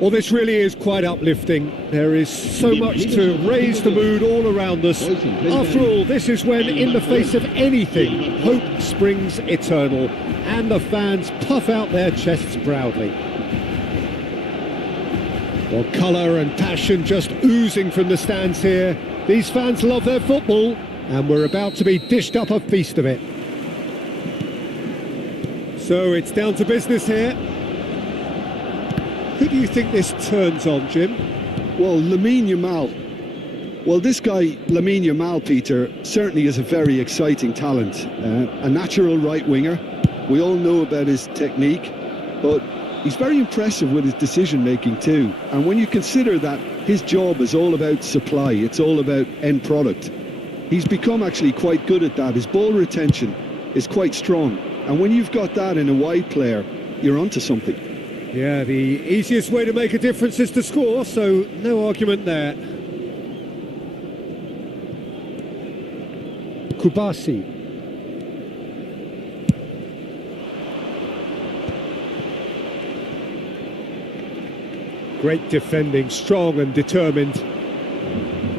Well, this really is quite uplifting. There is so much to raise the mood all around us. After all, this is when, in the face of anything, hope springs eternal, and the fans puff out their chests proudly. Well, colour and passion just oozing from the stands here. These fans love their football, and we're about to be dished up a feast of it. So it's down to business here. Who do you think this turns on, Jim? Well, Lamine Yamal. Well, this guy, Lamine Yamal, Peter, certainly is a very exciting talent. A natural right winger. We all know about his technique, but he's very impressive with his decision-making too. And when you consider that his job is all about supply, it's all about end product, he's become actually quite good at that. His ball retention is quite strong. And when you've got that in a wide player, you're onto something. Yeah, the easiest way to make a difference is to score, so no argument there. Kubasi. Great defending, strong and determined.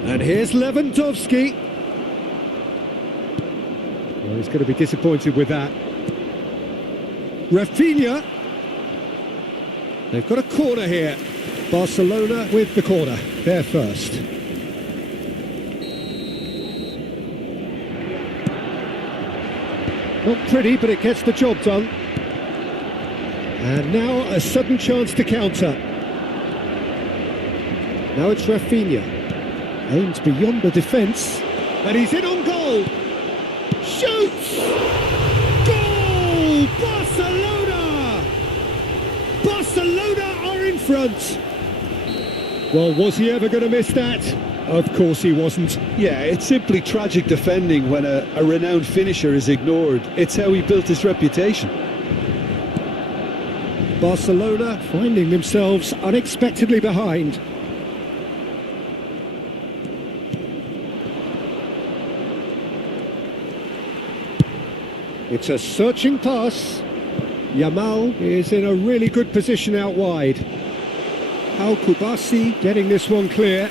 And here's Lewandowski. Well, he's going to be disappointed with that. Rafinha. They've got a corner here. Barcelona with the corner. They're first. Not pretty, but it gets the job done. And now a sudden chance to counter. Now it's Rafinha. Aims beyond the defence. And he's in on goal. Shoots! Goal! Barcelona! Barcelona are in front. Well, was he ever going to miss that? Of course he wasn't. Yeah, it's simply tragic defending when a renowned finisher is ignored. It's how he built his reputation. Barcelona finding themselves unexpectedly behind. It's a searching pass. Yamal is in a really good position out wide. Al Kubasi getting this one clear.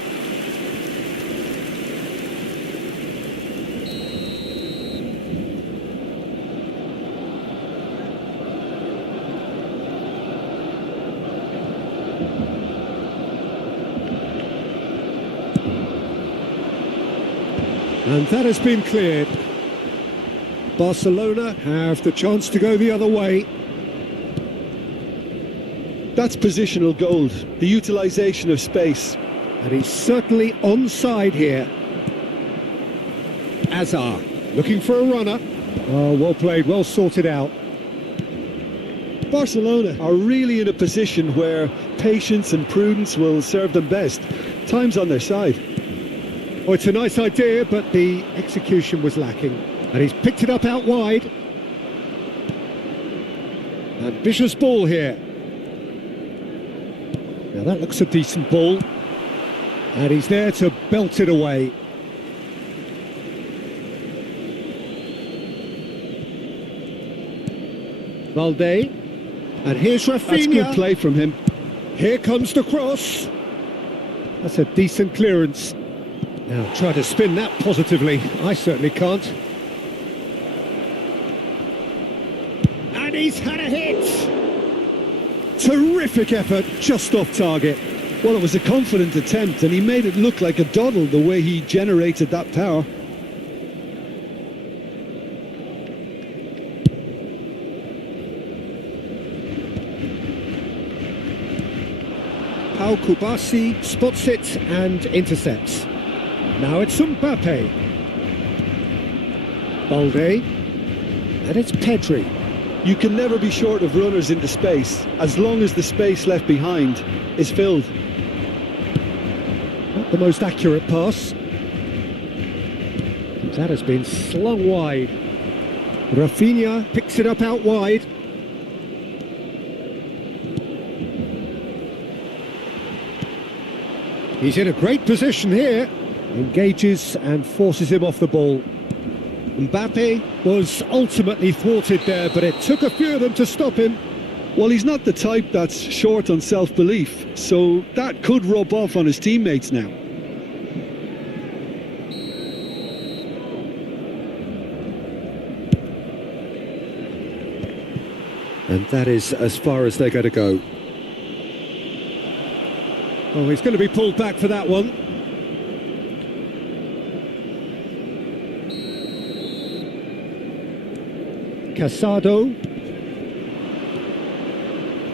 And that has been cleared. Barcelona have the chance to go the other way. That's positional gold, the utilisation of space. And he's certainly onside here. Azar, looking for a runner. Oh, well played, well sorted out. Barcelona are really in a position where patience and prudence will serve them best. Time's on their side. Oh, it's a nice idea, but the execution was lacking. And he's picked it up out wide. Ambitious ball here. Now that looks a decent ball. And he's there to belt it away. Valde. And here's Rafinha. That's good play from him. Here comes the cross. That's a decent clearance. Now try to spin that positively. I certainly can't. And he's had a hit. Terrific effort, just off target. Well, it was a confident attempt and he made it look like a doddle the way he generated that power. Al Kubasi spots it and intercepts. Now it's Mbappe. Balde. And it's Pedri. You can never be short of runners into space, as long as the space left behind is filled. Not the most accurate pass. That has been slung wide. Rafinha picks it up out wide. He's in a great position here. Engages and forces him off the ball. Mbappe was ultimately thwarted there, but it took a few of them to stop him. Well, he's not the type that's short on self-belief, so that could rub off on his teammates now. And that is as far as they're going to go. Oh, he's going to be pulled back for that one. Casado.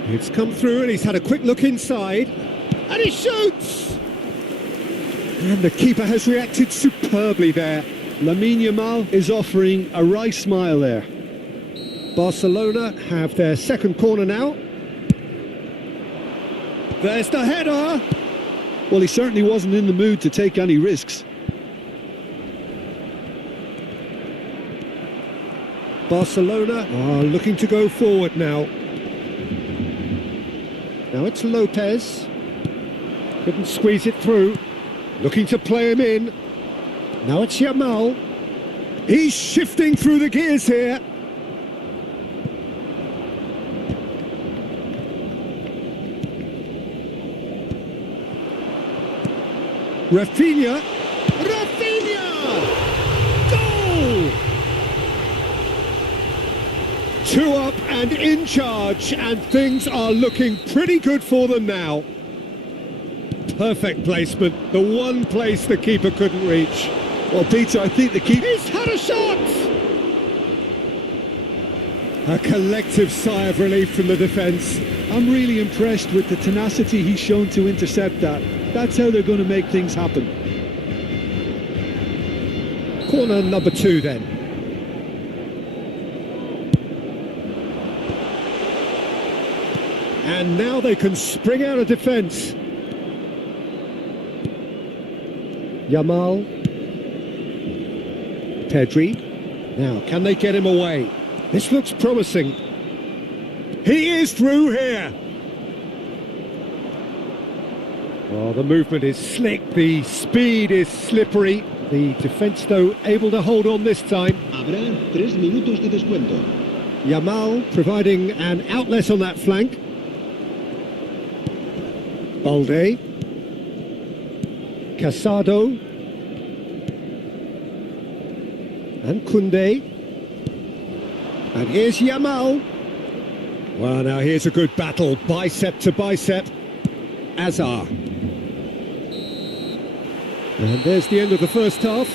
It's come through and he's had a quick look inside. And he shoots! And the keeper has reacted superbly there. Lamine Yamal is offering a wry smile there. Barcelona have their second corner now. There's the header! Well, he certainly wasn't in the mood to take any risks. Barcelona are looking to go forward now. Now it's Lopez. Couldn't squeeze it through. Looking to play him in. Now it's Yamal. He's shifting through the gears here. Rafinha. Rafinha! Goal! 2 up and in charge, and things are looking pretty good for them now. Perfect placement, the one place the keeper couldn't reach. Well, Peter, I think the keeper... He's had a shot! A collective sigh of relief from the defence. I'm really impressed with the tenacity he's shown to intercept that. That's how they're going to make things happen. Corner number 2 then. And now they can spring out of defence. Yamal. Pedri. Now, can they get him away? This looks promising. He is through here. Oh, the movement is slick, the speed is slippery. The defence, though, able to hold on this time. Habrá 3 minutos de descuento. Yamal providing an outlet on that flank. Balde. Casado. And Koundé. And here's Yamal. Well, now here's a good battle, bicep to bicep. Azar. And there's the end of the first half.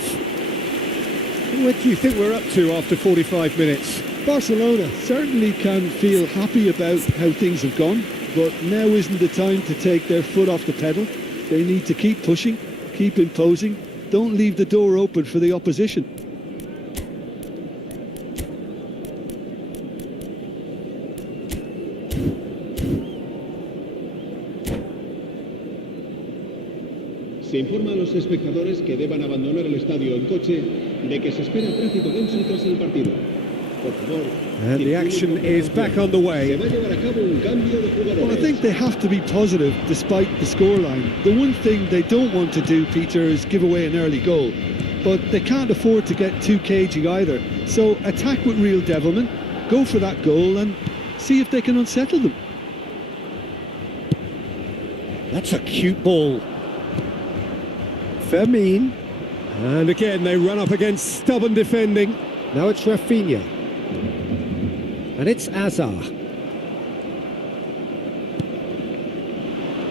What do you think we're up to after 45 minutes? Barcelona certainly can feel happy about how things have gone, but now isn't the time to take their foot off the pedal. They need to keep pushing, keep imposing, don't leave the door open for the opposition. Se informa a los espectadores que deban abandonar el estadio en coche de que se espera tráfico denso tras el partido. Por favor. And the action is back on the Se way. va a llevar a cabo un cambio de jugadores. Well, I think they have to be positive despite the scoreline. The one thing they don't want to do, Peter, is give away an early goal. But they can't afford to get too cagey either. So attack with real devilment, go for that goal and see if they can unsettle them. That's a cute ball. Fermin. And again, they run up against stubborn defending. Now it's Rafinha. And it's Azar.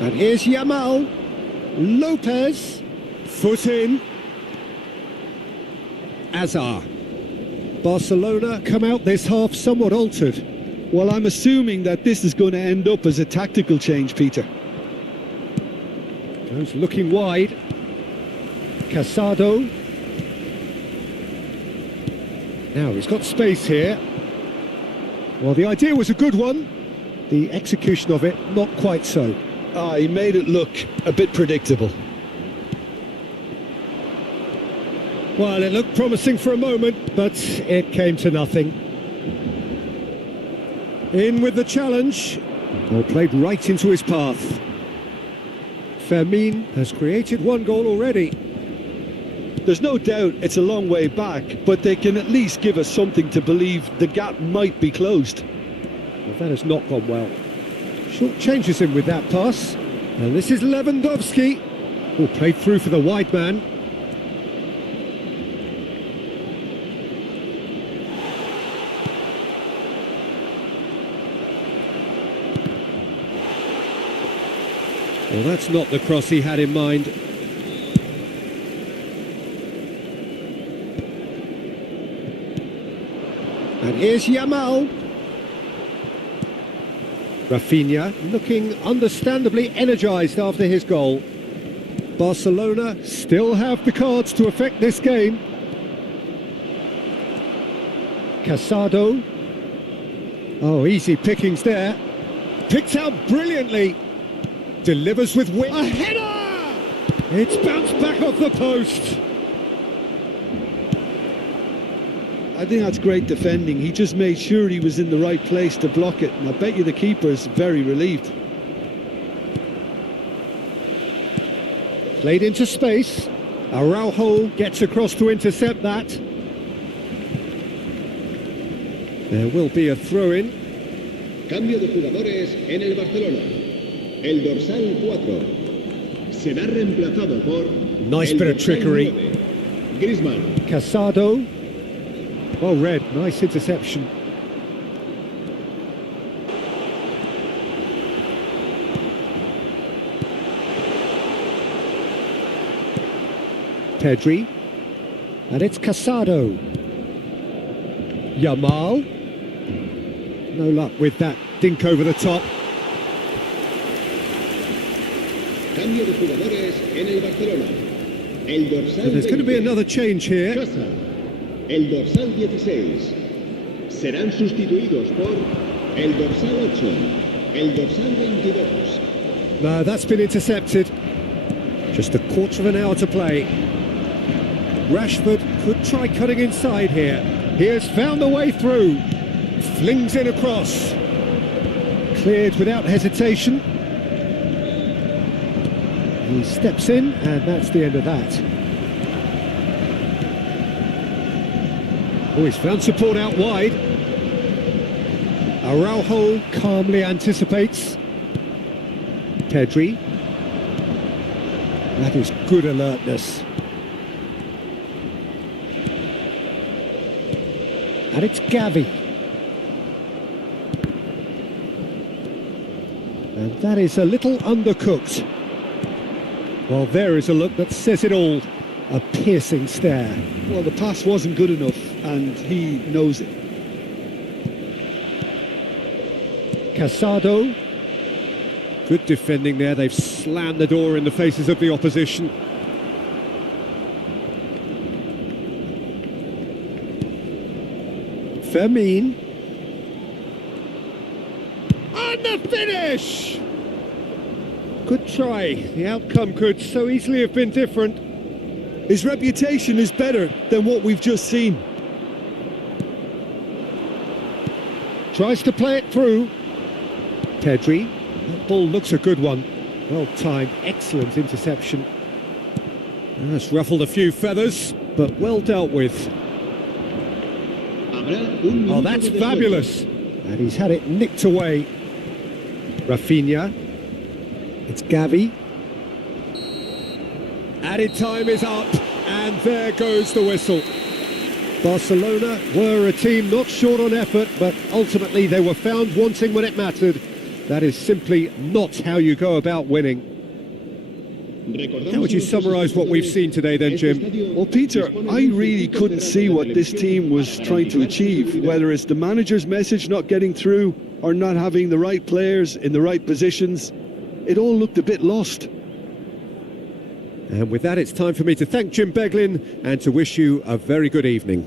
And here's Yamal. Lopez. Foot in. Azar. Barcelona come out this half somewhat altered. Well, I'm assuming that this is going to end up as a tactical change, Peter. Goes looking wide. Casado. Now he's got space here. Well, the idea was a good one. The execution of it, not quite so. He made it look a bit predictable. Well, it looked promising for a moment, but it came to nothing. In with the challenge. Well, played right into his path. Fermin has created one goal already. There's no doubt it's a long way back, but they can at least give us something to believe the gap might be closed. Well, that has not gone well. Short changes him with that pass. And this is Lewandowski, who played through for the wide man. Well, that's not the cross he had in mind. And here's Yamal. Rafinha looking understandably energised after his goal. Barcelona still have the cards to affect this game. Casado. Oh, easy pickings there. Picked out brilliantly. Delivers with wit. A header! It's bounced back off the post. I think that's great defending. He just made sure he was in the right place to block it, and I bet you the keeper's very relieved. Played into space. Araujo gets across to intercept that. There will be a throw-in. Cambio de jugadores en el Barcelona. El dorsal 4 será reemplazado por... Nice bit of trickery. 9, Griezmann. Casado. Well read, nice interception. Pedri. And it's Casado. Yamal. No luck with that dink over the top. Cambio de jugadores en el Barcelona. El dorsal So there's going to be 20, another change here. Casa. El dorsal 16. Serán sustituidos por el dorsal 8. El dorsal 22. No, that's been intercepted. Just a quarter of an hour to play. Rashford could try cutting inside here. He has found the way through. Flings in across. Cleared without hesitation. He steps in, and that's the end of that. Oh, he's found support out wide. Araujo calmly anticipates. Pedri. That is good alertness. And it's Gavi. And that is a little undercooked. Well, there is a look that says it all. A piercing stare. Well, the pass wasn't good enough, and he knows it. Casado. Good defending there. They've slammed the door in the faces of the opposition. Fermin. And the finish! Good try. The outcome could so easily have been different. His reputation is better than what we've just seen. Tries to play it through. Pedri. That ball looks a good one. Well timed, excellent interception. That's ruffled a few feathers, but well dealt with. Oh, that's fabulous. And he's had it nicked away. Rafinha. It's Gavi. Added time is up, and there goes the whistle. Barcelona were a team not short on effort, but ultimately they were found wanting when it mattered. That is simply not how you go about winning. How would you summarise what we've seen today then, Jim? Well, Peter, I really couldn't see what this team was trying to achieve, whether it's the manager's message not getting through or not having the right players in the right positions. It all looked a bit lost. And with that, it's time for me to thank Jim Beglin and to wish you a very good evening.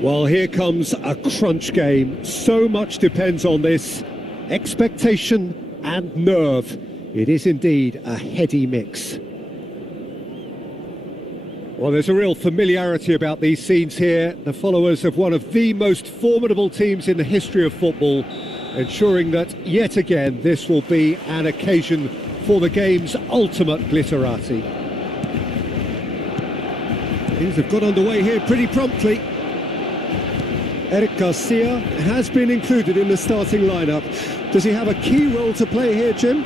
Well, here comes a crunch game. So much depends on this. Expectation and nerve. It is indeed a heady mix. Well, there's a real familiarity about these scenes here. The followers of one of the most formidable teams in the history of football, ensuring that, yet again, this will be an occasion for the game's ultimate glitterati. Things have got underway here pretty promptly. Eric Garcia has been included in the starting lineup. Does he have a key role to play here, Jim?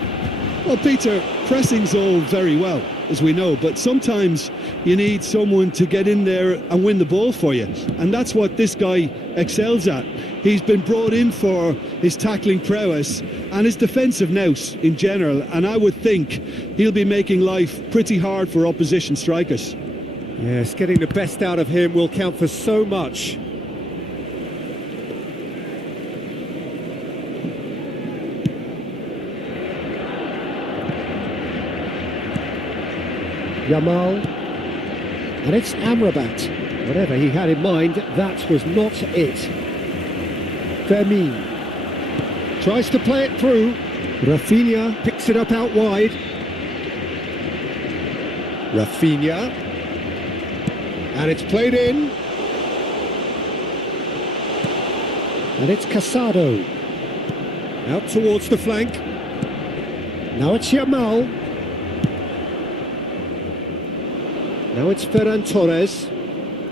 Well, Peter, pressing's all very well, as we know, but sometimes you need someone to get in there and win the ball for you. And that's what this guy excels at. He's been brought in for his tackling prowess and his defensive nous in general. And I would think he'll be making life pretty hard for opposition strikers. Yes, getting the best out of him will count for so much. Yamal, and it's Amrabat. Whatever he had in mind, that was not it. Fermin tries to play it through. Rafinha picks it up out wide. Rafinha, and it's played in. And it's Casado. Out towards the flank. Now it's Yamal. Now it's Ferran Torres.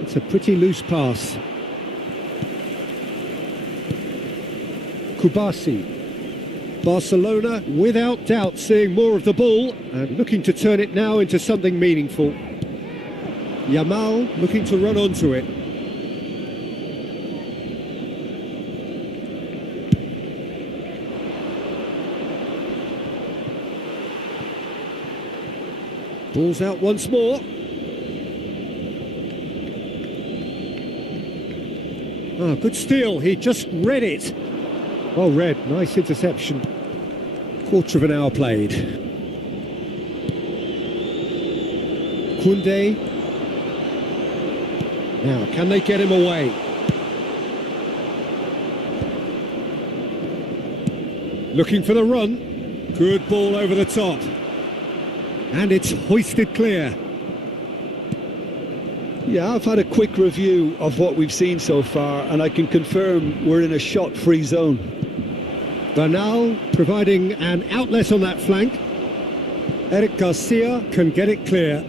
It's a pretty loose pass. Kubasi. Barcelona, without doubt, seeing more of the ball and looking to turn it now into something meaningful. Yamal looking to run onto it. Ball's out once more. Oh, good steal. He just read it. Well read. Nice interception. Quarter of an hour played. Koundé. Now, can they get him away? Looking for the run. Good ball over the top. And it's hoisted clear. Yeah, I've had a quick review of what we've seen so far, and I can confirm we're in a shot-free zone. Bernal providing an outlet on that flank. Eric Garcia can get it clear.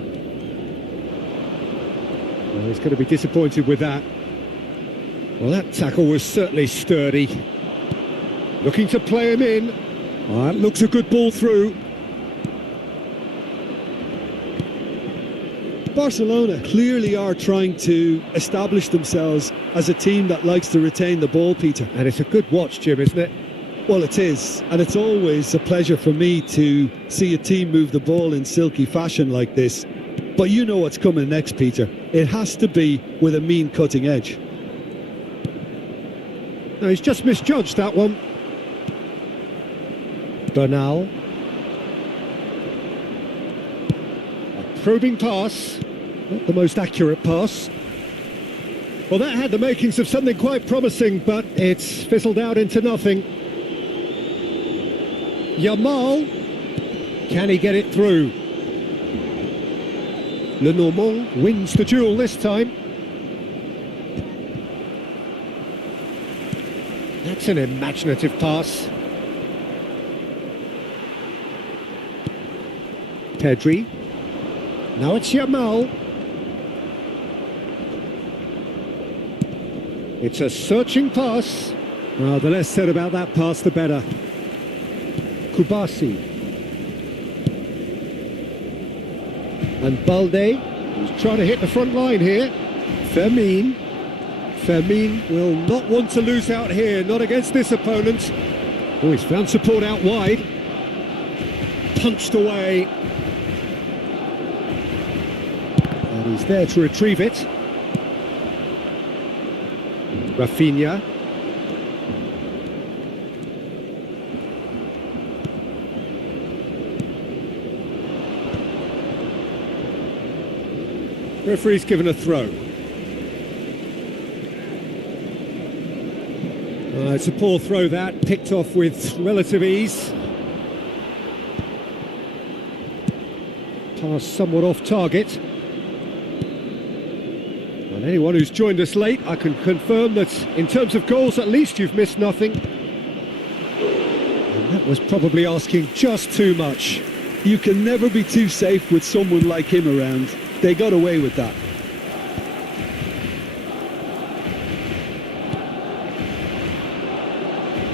Well, he's going to be disappointed with that. Well, that tackle was certainly sturdy. Looking to play him in. Oh, that looks a good ball through. Barcelona clearly are trying to establish themselves as a team that likes to retain the ball, Peter. And it's a good watch, Jim, isn't it? Well, it is, and it's always a pleasure for me to see a team move the ball in silky fashion like this. But you know what's coming next, Peter. It has to be with a mean cutting edge. No, he's just misjudged that one. Bernal. A probing pass. Not the most accurate pass. Well, that had the makings of something quite promising, but it's fizzled out into nothing. Yamal. Can he get it through? Lenormand wins the duel this time. That's an imaginative pass. Pedri. Now it's Yamal. It's a searching pass. Oh, the less said about that pass, the better. Kubasi. And Balde, who's trying to hit the front line here. Fermin will not want to lose out here, not against this opponent. Oh, he's found support out wide. Punched away. And he's there to retrieve it. Rafinha. Referee's given a throw. It's a poor throw that, picked off with relative ease. Pass somewhat off target. And anyone who's joined us late, I can confirm that in terms of goals, at least you've missed nothing. And that was probably asking just too much. You can never be too safe with someone like him around. They got away with that.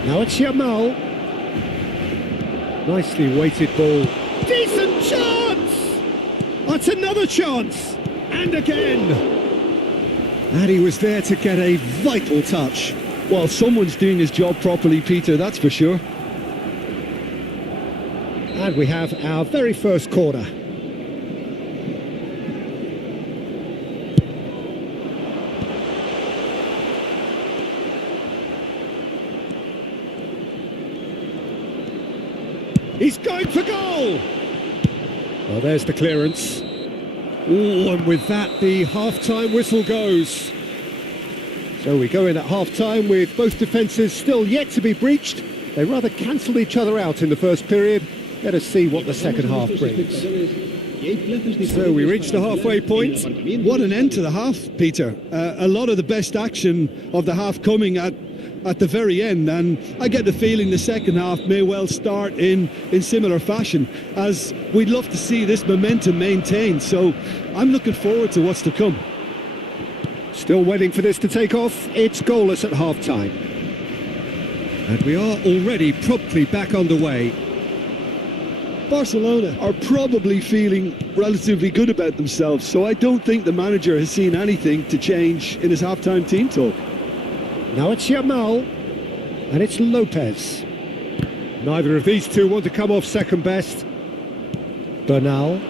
Now it's Yamal. Nicely weighted ball. Decent chance! That's another chance! And again! And he was there to get a vital touch. Well, someone's doing his job properly, Peter, that's for sure. And we have our very first corner. He's going for goal! Well, there's the clearance. Oh, and with that, the half-time whistle goes. So we go in at half-time with both defences still yet to be breached. They rather cancelled each other out in the first period. Let us see what the second half brings. So we reach the halfway point. What an end to the half, Peter. A lot of the best action of the half coming at at the very end, and I get the feeling the second half may well start in similar fashion, as we'd love to see this momentum maintained. So I'm looking forward to what's to come. Still waiting for this to take off. It's goalless at half-time. And we are already promptly back underway. Barcelona are probably feeling relatively good about themselves, so I don't think the manager has seen anything to change in his half-time team talk. Now it's Yamal, and it's Lopez. Neither of these two want to come off second best. Bernal.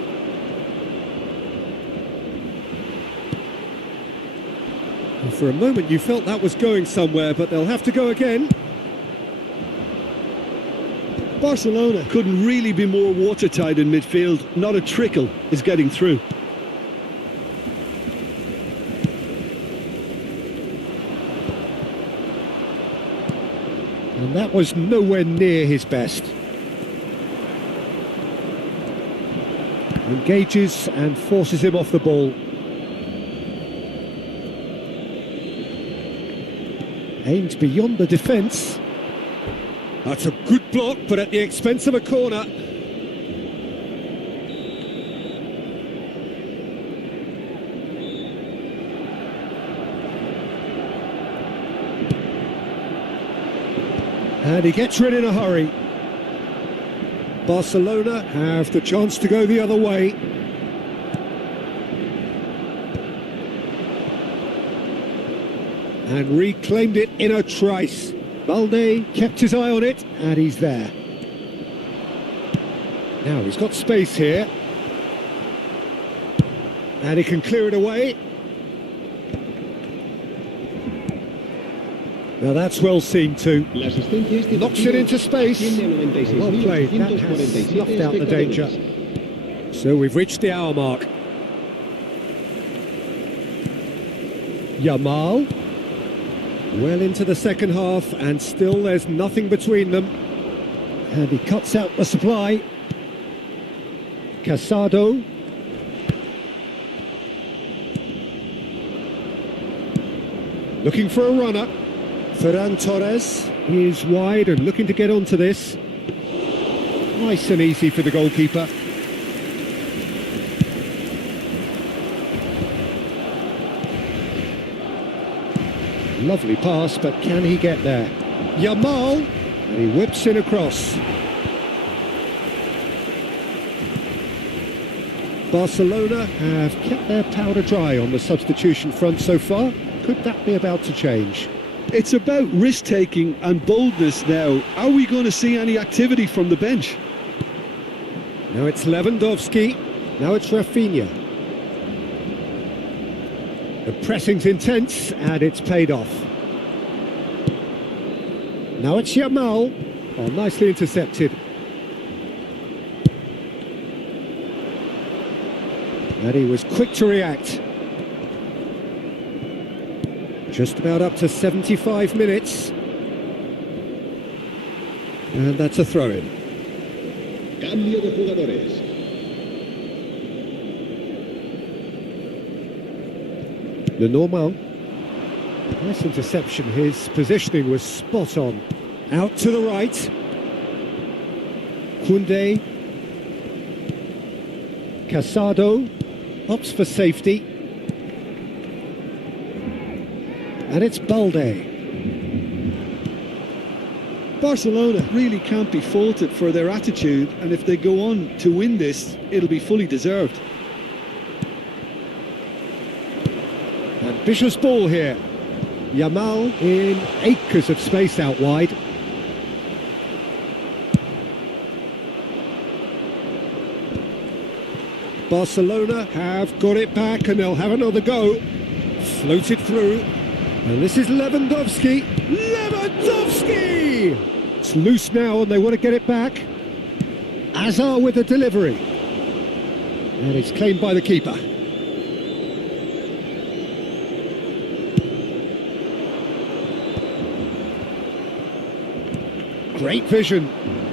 And for a moment you felt that was going somewhere, but they'll have to go again. Barcelona couldn't really be more watertight in midfield. Not a trickle is getting through. And that was nowhere near his best. Engages and forces him off the ball. Aimed beyond the defence. That's a good block, but at the expense of a corner. And he gets rid in a hurry. Barcelona have the chance to go the other way. And reclaimed it in a trice. Balde kept his eye on it, and he's there. Now he's got space here. And he can clear it away. Now that's well seen too. Knocks it into space. Well played, that has snuffed out the danger. So we've reached the hour mark. Yamal. Well into the second half, and still there's nothing between them. And he cuts out the supply. Casado. Looking for a runner. Ferran Torres is wide and looking to get onto this. Nice and easy for the goalkeeper. Lovely pass, but can he get there? Yamal, and he whips in across. Barcelona have kept their powder dry on the substitution front so far. Could that be about to change? It's about risk-taking and boldness now. Are we going to see any activity from the bench? Now it's Lewandowski, now it's Rafinha. The pressing's intense, and it's paid off. Now it's Yamal. Oh, nicely intercepted. And he was quick to react. Just about up to 75 minutes. And that's a throw-in. Cambio de jugadores. Lenormand. Nice interception. His positioning was spot on. Out to the right. Koundé. Casado opts for safety. And it's Balde. Barcelona really can't be faulted for their attitude, and if they go on to win this, it'll be fully deserved. Ambitious ball here. Yamal in acres of space out wide. Barcelona have got it back, and they'll have another go. Floated through. And this is Lewandowski. Lewandowski! It's loose now, and they want to get it back. Azar with the delivery. And it's claimed by the keeper. Great vision.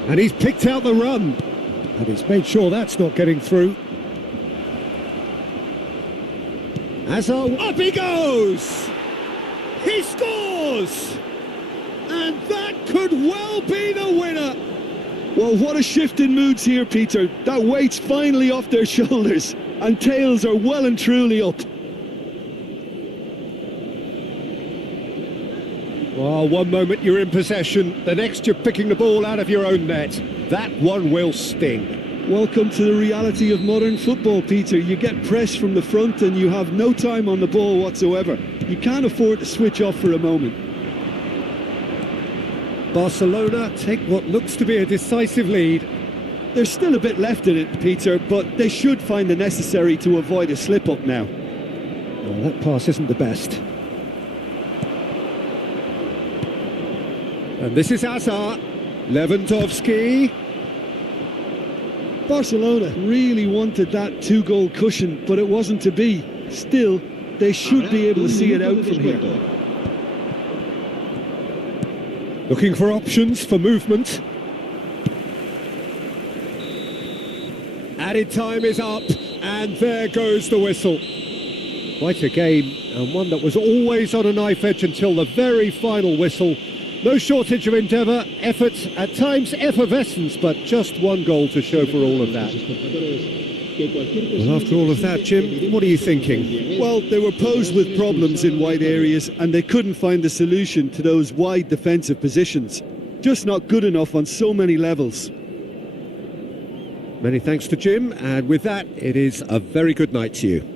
And he's picked out the run. And he's made sure that's not getting through. Azar, up he goes! He scores! and that could well be the winner. Well, what a shift in moods here, Peter. That weight's finally off their shoulders, and tails are well and truly up. Well, one moment you're in possession, the next you're picking the ball out of your own net. That one will sting. Welcome to the reality of modern football, Peter. You get pressed from the front and you have no time on the ball whatsoever. You can't afford to switch off for a moment. Barcelona take what looks to be a decisive lead. There's still a bit left in it, Peter, but they should find the necessary to avoid a slip-up now. Well, that pass isn't the best. And this is Hazard. Lewandowski. Barcelona really wanted that two-goal cushion, but it wasn't to be. Still, they should be able to see it out from here. Looking for options for movement. Added time is up, and there goes the whistle. Quite a game, and one that was always on a knife edge until the very final whistle. No shortage of endeavour, effort, at times effervescence, but just one goal to show for all of that. Well, after all of that, Jim, what are you thinking? Well, they were posed with problems in wide areas and they couldn't find the solution to those wide defensive positions. Just not good enough on so many levels. Many thanks to Jim, and with that, it is a very good night to you.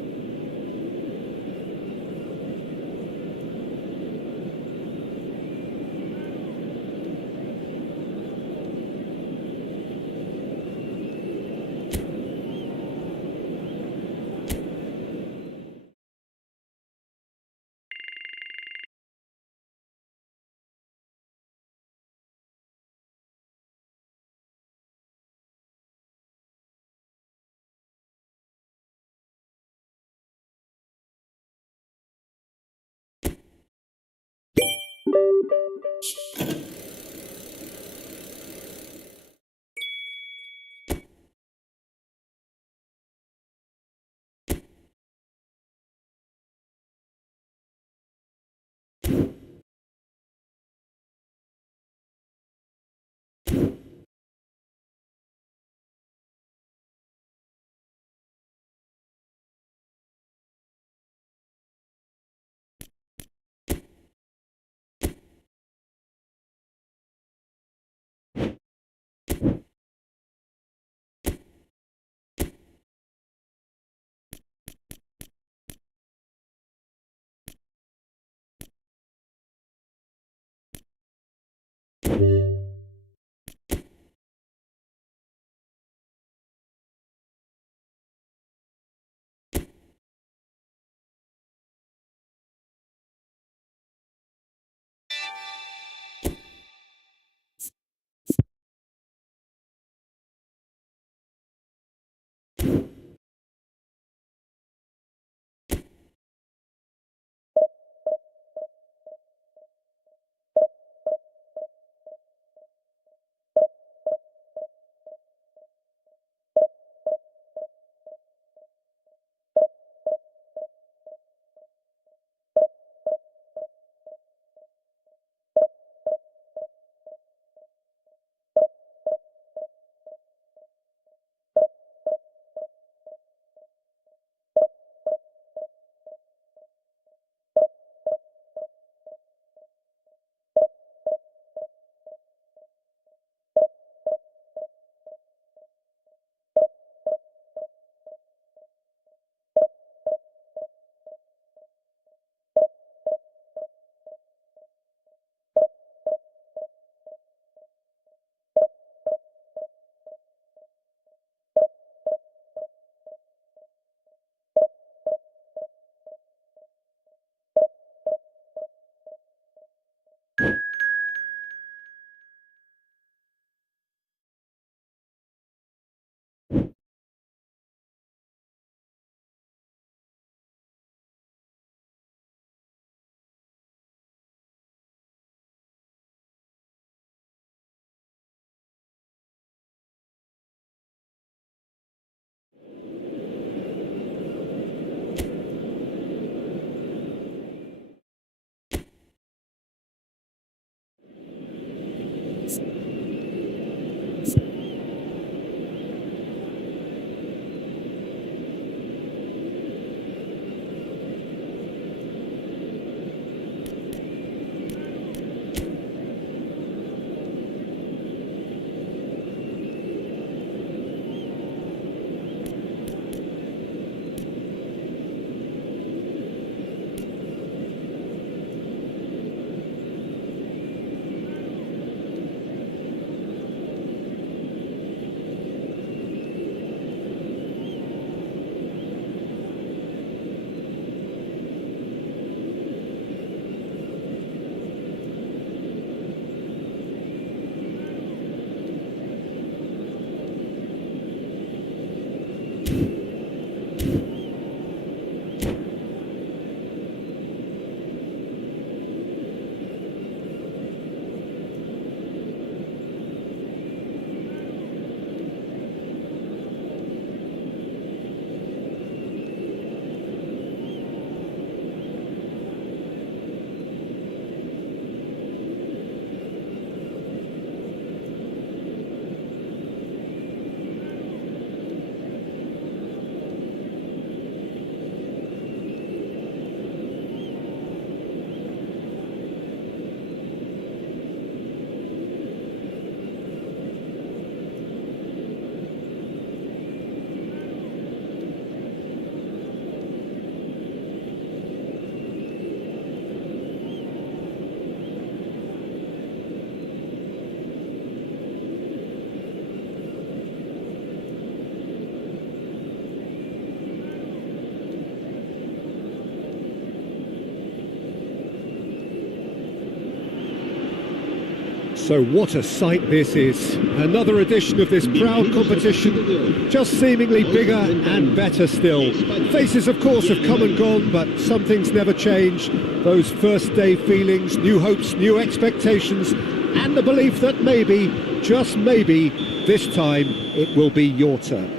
So what a sight this is. Another edition of this proud competition, just seemingly bigger and better still. Faces, of course, have come and gone, but some things never change. Those first day feelings, new hopes, new expectations, and the belief that maybe, just maybe, this time it will be your turn.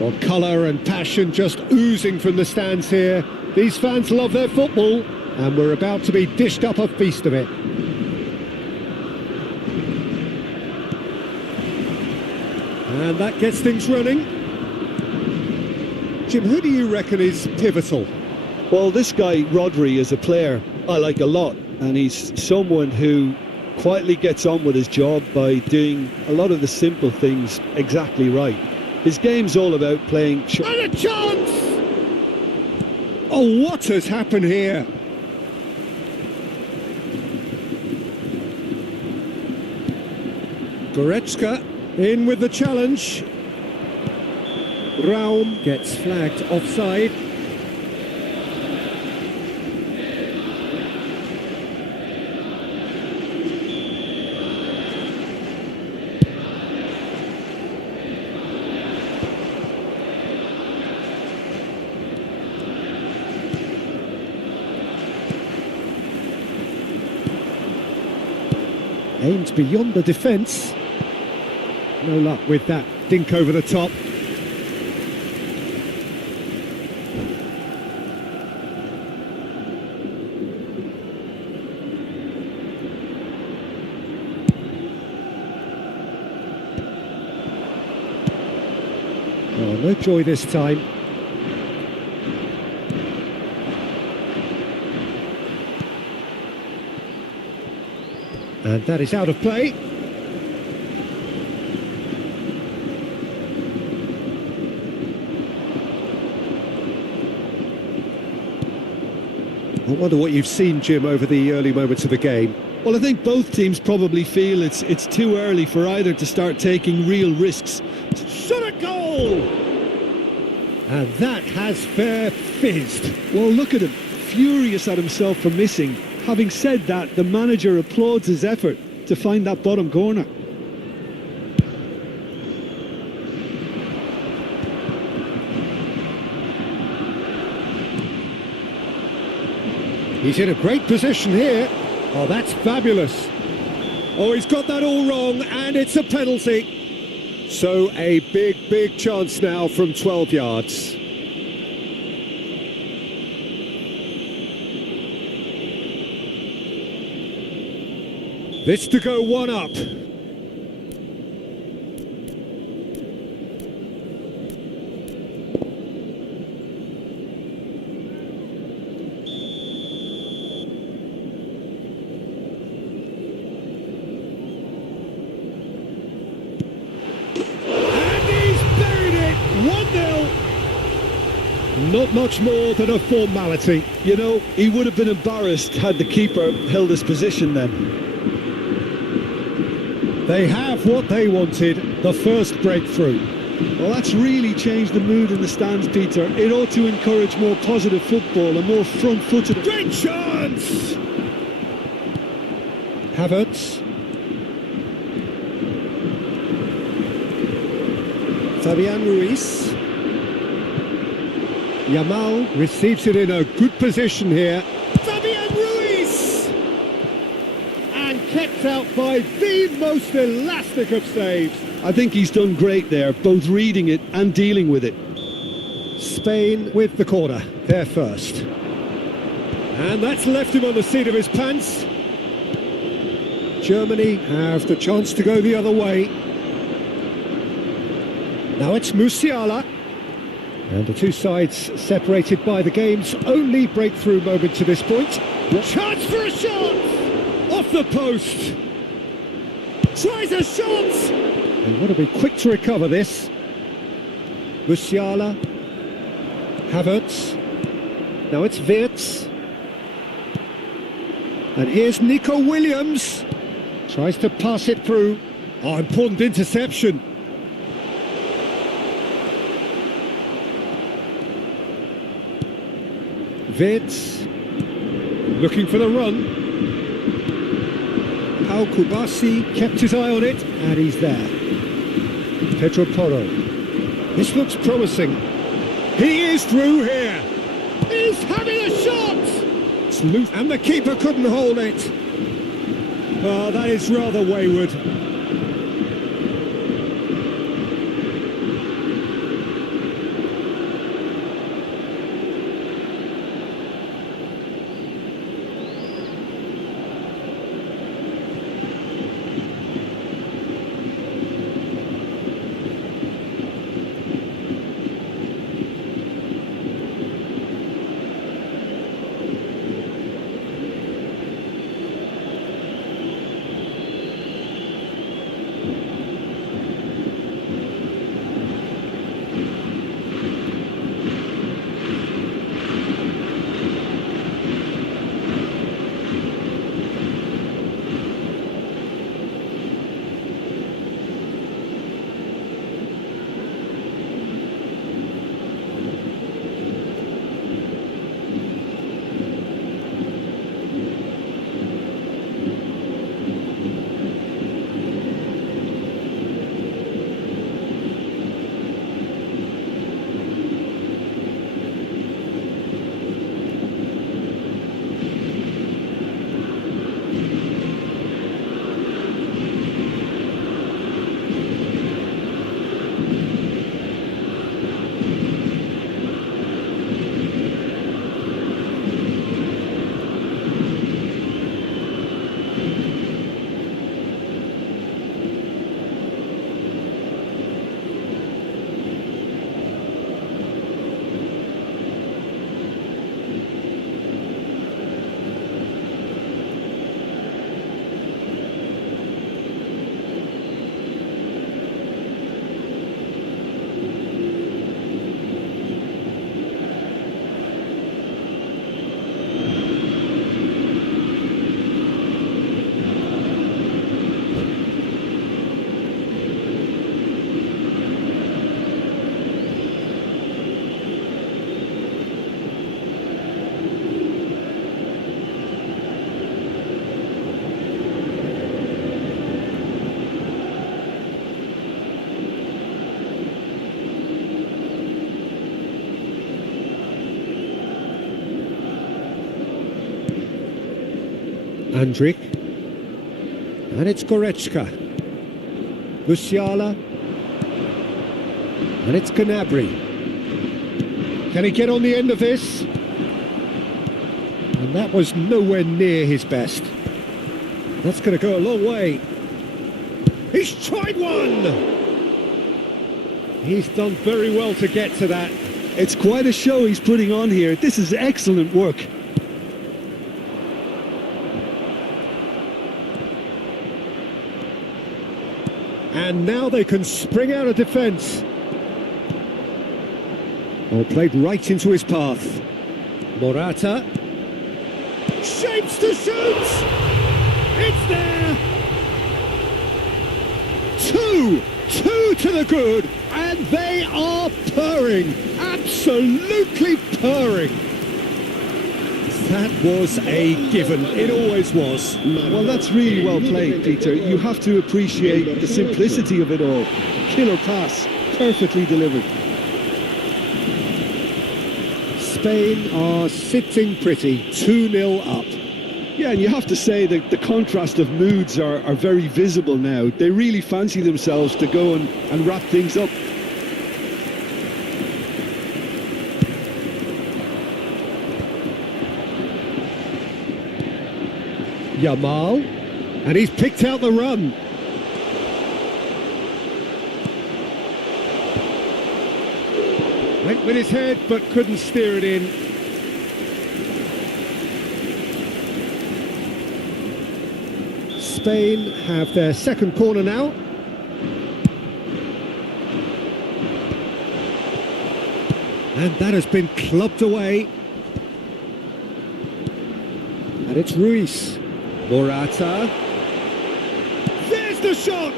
Well, colour and passion just oozing from the stands here. These fans love their football, and we're about to be dished up a feast of it. And that gets things running. Jim, who do you reckon is pivotal? Well, this guy, Rodri, is a player I like a lot, and he's someone who quietly gets on with his job by doing a lot of the simple things exactly right. His game's all about playing... And a chance! Oh, what has happened here? Goretzka in with the challenge. Raum gets flagged offside. Aimed beyond the defence. No luck with that dink over the top. Oh, no joy this time. And that is out of play. I wonder what you've seen, Jim, over the early moments of the game. Well, I think both teams probably feel it's too early for either to start taking real risks. Shot a goal! And that has fair fizzed. Well, look at him, furious at himself for missing. Having said that, the manager applauds his effort to find that bottom corner. He's in a great position here. Oh, that's fabulous. Oh, he's got that all wrong, and it's a penalty. So a big chance now from 12 yards. This to go one up. Not much more than a formality. You know, he would have been embarrassed had the keeper held his position then. They have what they wanted, the first breakthrough. Well, that's really changed the mood in the stands, Peter. It ought to encourage more positive football and more front-footed... Great chance! Havertz. Fabian Ruiz. Yamal receives it in a good position here. Fabian Ruiz! And kept out by the most elastic of saves. I think he's done great there, both reading it and dealing with it. Spain with the corner, they're first. And that's left him on the seat of his pants. Germany have the chance to go the other way. Now it's Musiala. And the two sides separated by the game's only breakthrough moment to this point. Chance for a shot! Off the post! Tries a shot! They want to be quick to recover this. Musiala. Havertz. Now it's Wirtz. And here's Nico Williams. Tries to pass it through. Oh, important interception. Wirtz looking for the run. Pau Kubasi kept his eye on it, and he's there. Pedro Porro. This looks promising. He is through here. He's having a shot! It's loose, and the keeper couldn't hold it. Oh, that is rather wayward. Andrik, and it's Goretzka, Musiala, and it's Gnabry. Can he get on the end of this? And that was nowhere near his best. That's going to go a long way. He's tried one! He's done very well to get to that. It's quite a show he's putting on here. This is excellent work. And now they can spring out of defence. Oh, played right into his path. Morata. Shapes to shoot! It's there! Two to the good, and they are purring. Absolutely purring. That was a given. It always was. Well, that's really well played, Peter. You have to appreciate the simplicity of it all. Killer pass, perfectly delivered. Spain are sitting pretty, 2-0 up. Yeah, and you have to say that the contrast of moods are very visible now. They really fancy themselves to go and wrap things up. Yamal, and he's picked out the run. Went with his head, but couldn't steer it in. Spain have their second corner now. And that has been clubbed away. And it's Ruiz. Morata. There's the shot!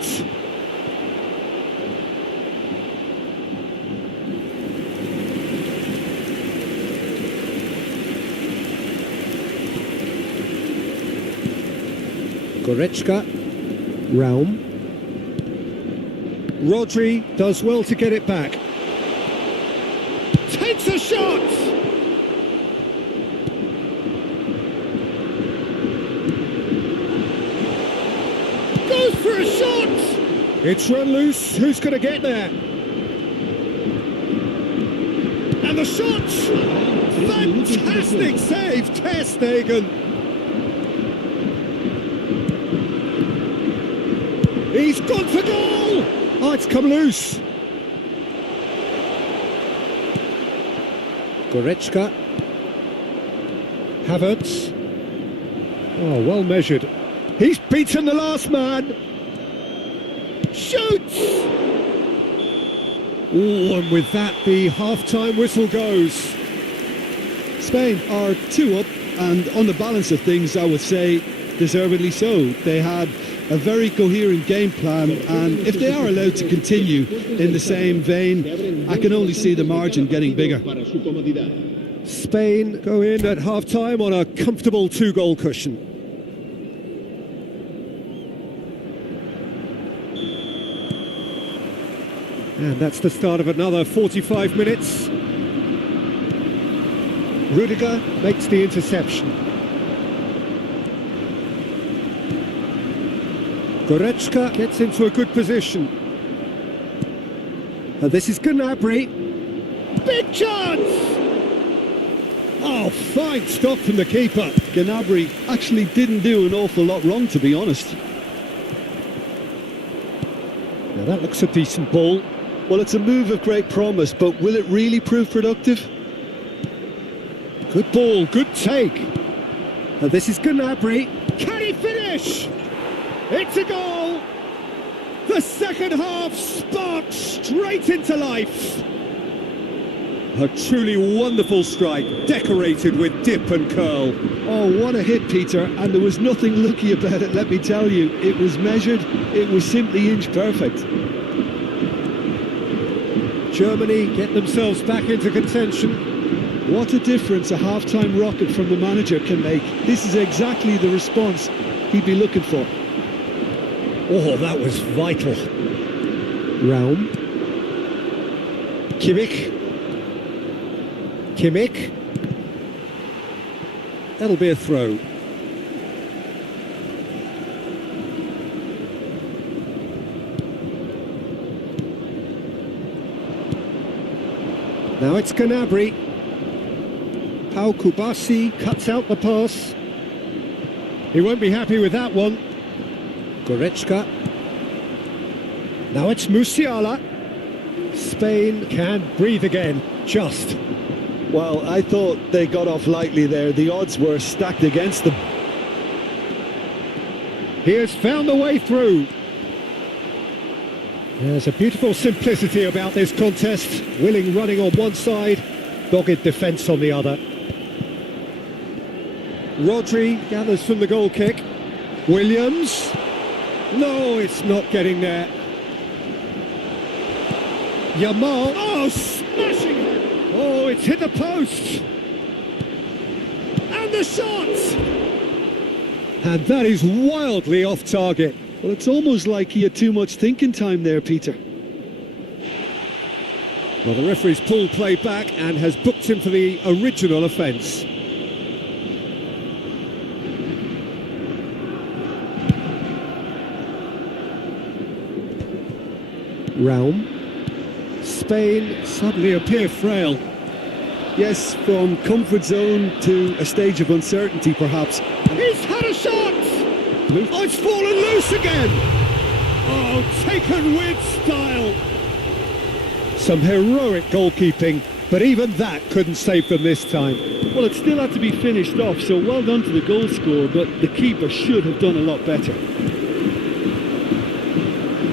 Goretzka, Raum. Rodri does well to get it back. Takes a shot! Goes for a shot! It's run loose, who's going to get there? And the shot! Fantastic save, Ter Stegen! He's gone for goal! Oh, it's come loose. Goretzka. Havertz. Oh, well measured. He's beaten the last man. Shoots! Oh, and with that, the half-time whistle goes. Spain are 2 up, and on the balance of things, I would say deservedly so. They had a very coherent game plan, and if they are allowed to continue in the same vein, I can only see the margin getting bigger. Spain go in at half-time on a comfortable 2-goal cushion. And that's the start of another 45 minutes. Rudiger makes the interception. Goretzka gets into a good position. And this is Gnabry. Big chance! Oh, fine stop from the keeper. Gnabry actually didn't do an awful lot wrong, to be honest. Now that looks a decent ball. Well, it's a move of great promise, but will it really prove productive? Good ball, good take. And this is Gnabry. Can he finish? It's a goal! The second half sparks straight into life. A truly wonderful strike, decorated with dip and curl. Oh, what a hit, Peter, and there was nothing lucky about it, let me tell you. It was measured, it was simply inch perfect. Germany get themselves back into contention. What a difference a half-time rocket from the manager can make. This is exactly the response he'd be looking for. Oh, that was vital. Raum. Kimmich. That'll be a throw. Now it's Gnabry. Pau Kubasi cuts out the pass. He won't be happy with that one. Goretzka. Now it's Musiala. Spain can breathe again, just. Well, I thought they got off lightly there. The odds were stacked against them. He has found the way through. There's a beautiful simplicity about this contest. Willing running on one side, dogged defence on the other. Rodri gathers from the goal kick. Williams. No, it's not getting there. Yamal. Oh, smashing it. Oh, it's hit the post. And the shot. And that is wildly off target. Well, it's almost like he had too much thinking time there, Peter. Well, the referee's pulled play back and has booked him for the original offence. Raum. Spain suddenly appear frail. Yes, from comfort zone to a stage of uncertainty, perhaps. He's had a shot! Oh, it's fallen loose again! Oh, taken with style! Some heroic goalkeeping, but even that couldn't save them this time. Well, it still had to be finished off, so well done to the goal scorer, but the keeper should have done a lot better.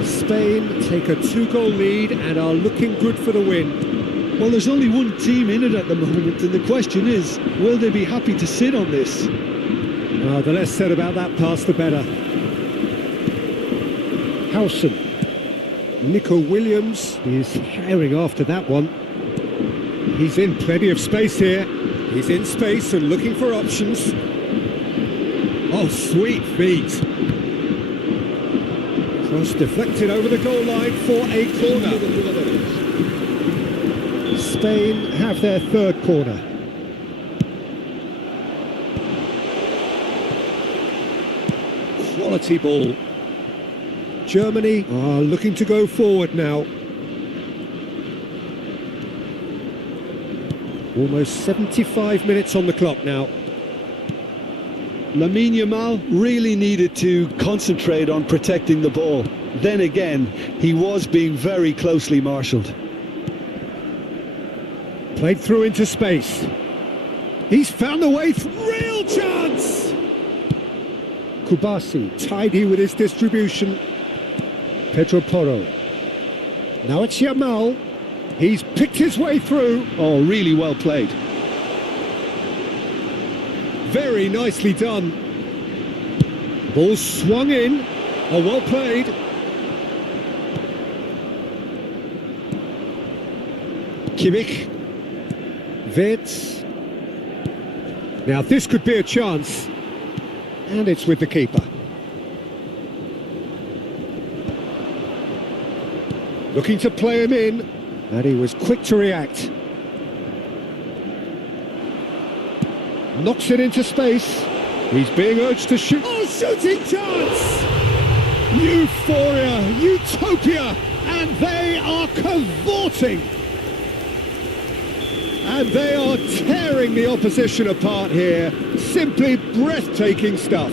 Spain take a 2-goal lead and are looking good for the win. Well, there's only one team in it at the moment, and the question is, will they be happy to sit on this? The less said about that pass, the better. Howson. Nico Williams is firing after that one. He's in plenty of space here. He's in space and looking for options. Oh, sweet feet. Cross deflected over the goal line for a Cambio corner. de jugadores. Spain have their third corner. Quality ball. Germany are looking to go forward now. Almost 75 minutes on the clock now. Lamine Yamal really needed to concentrate on protecting the ball. Then again, he was being very closely marshalled. Played through into space. He's found the way through. Real chance! Kubasi, tidy with his distribution. Pedro Porro. Now it's Yamal. He's picked his way through. Oh, really well played. Very nicely done. Ball swung in. Oh, well played. Kimmich. Wirtz. Now this could be a chance. And it's with the keeper. Looking to play him in. And he was quick to react. Knocks it into space. He's being urged to shoot. Oh, shooting chance! Euphoria, utopia, and they are cavorting. And they are tearing the opposition apart here. Simply breathtaking stuff.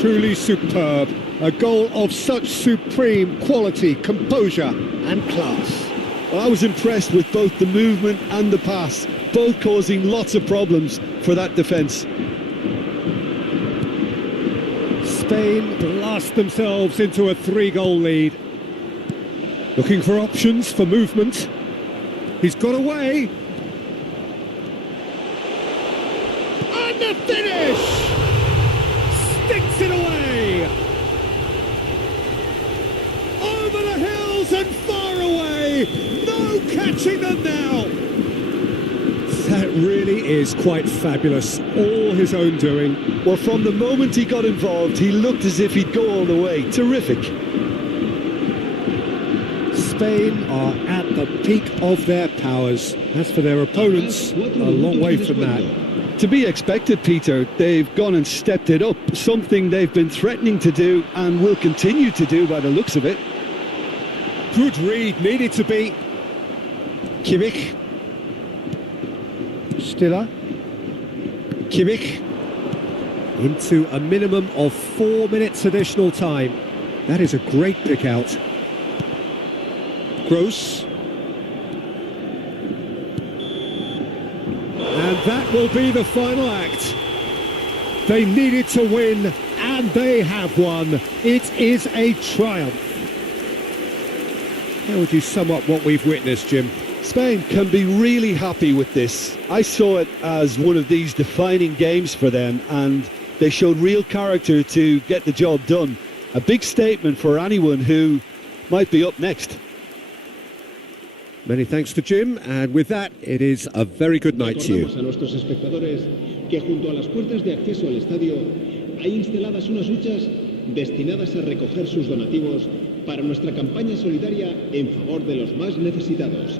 Truly superb. A goal of such supreme quality, composure, and class. Well, I was impressed with both the movement and the pass, both causing lots of problems for that defence. Spain blast themselves into a 3-goal lead. Looking for options for movement. He's got away. And the finish! Sticks it away! Over the hills and far away! No catching them now! That really is quite fabulous. All his own doing. Well, from the moment he got involved, he looked as if he'd go all the way. Terrific. Spain are at the peak of their powers. As for their opponents, a long way from that. To be expected, Peter. They've gone and stepped it up, something they've been threatening to do and will continue to do by the looks of it. Good read, needed to be. Kimmich. Stiller. Kimmich. Into a minimum of 4 minutes additional time. That is a great pick out. Gross. And that will be the final act. They needed to win, and they have won. It is a triumph. How would you sum up what we've witnessed, Jim? Spain can be really happy with this. I saw it as one of these defining games for them, and they showed real character to get the job done. A big statement for anyone who might be up next. Many thanks to Jim, and with that, it is a very good night to you. Recordamos a nuestros espectadores que junto a las puertas de acceso al estadio hay instaladas unas huchas destinadas a recoger sus donativos para nuestra campaña solidaria en favor de los más necesitados.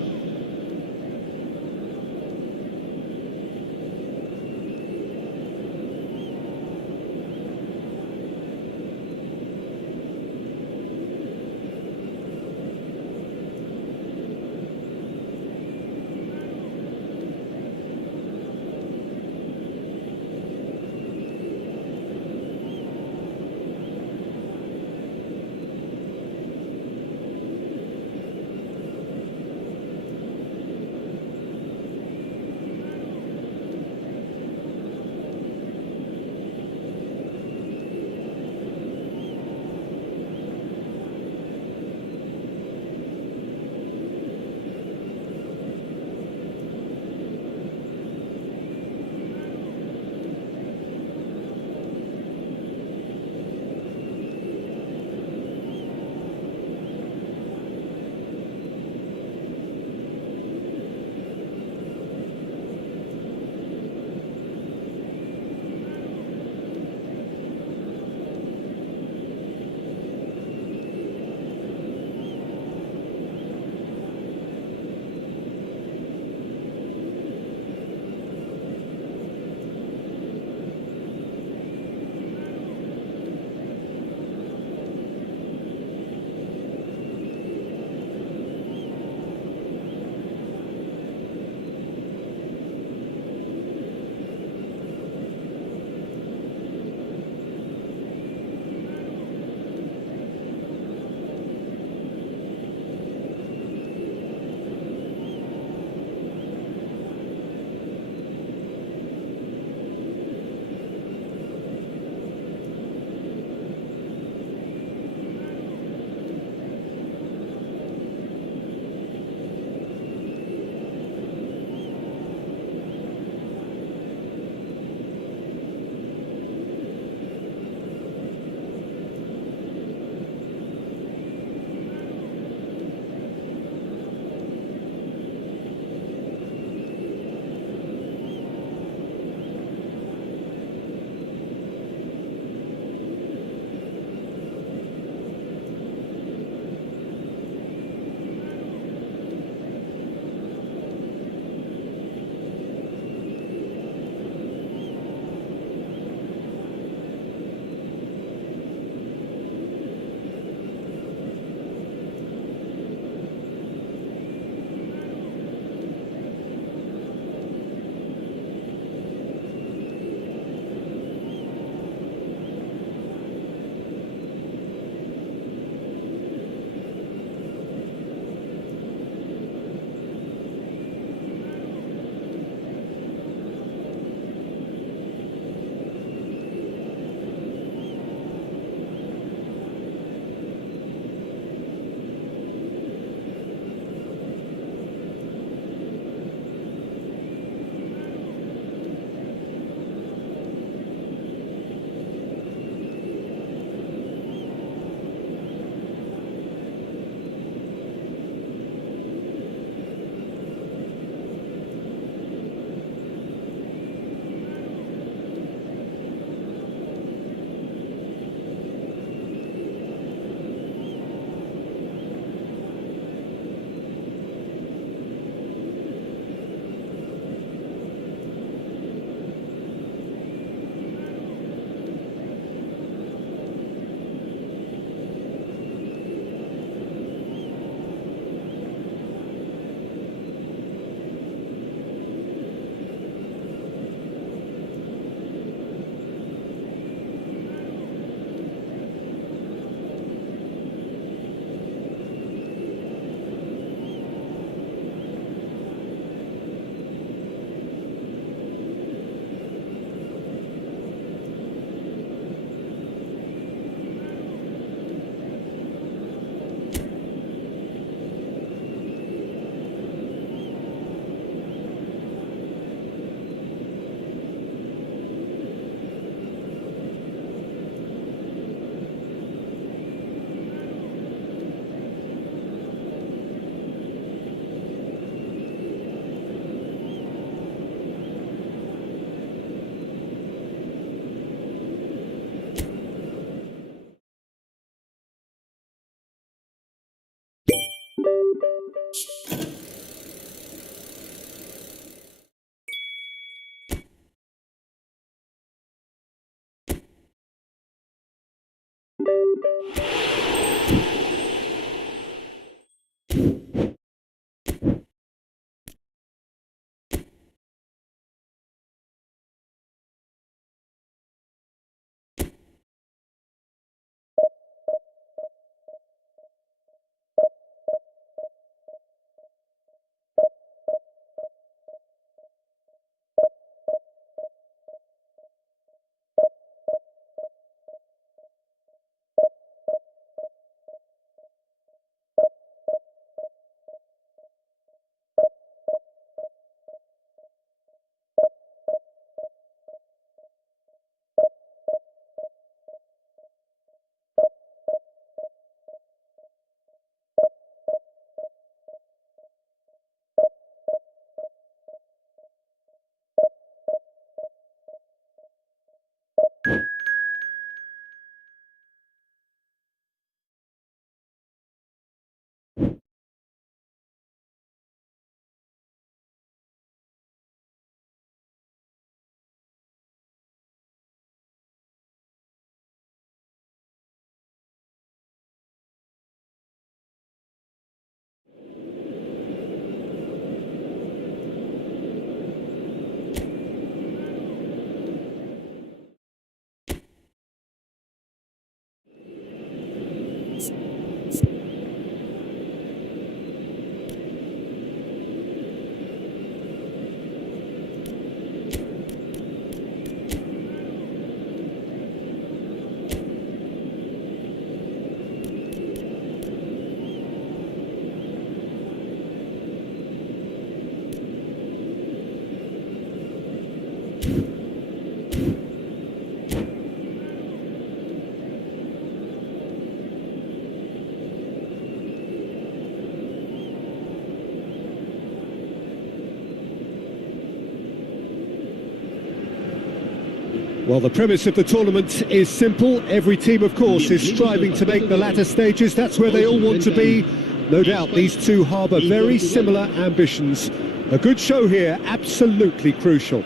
Well, the premise of the tournament is simple. Every team, of course, is striving to make the latter stages. That's where they all want to be. No doubt these two harbour very similar ambitions. A good show here, absolutely crucial.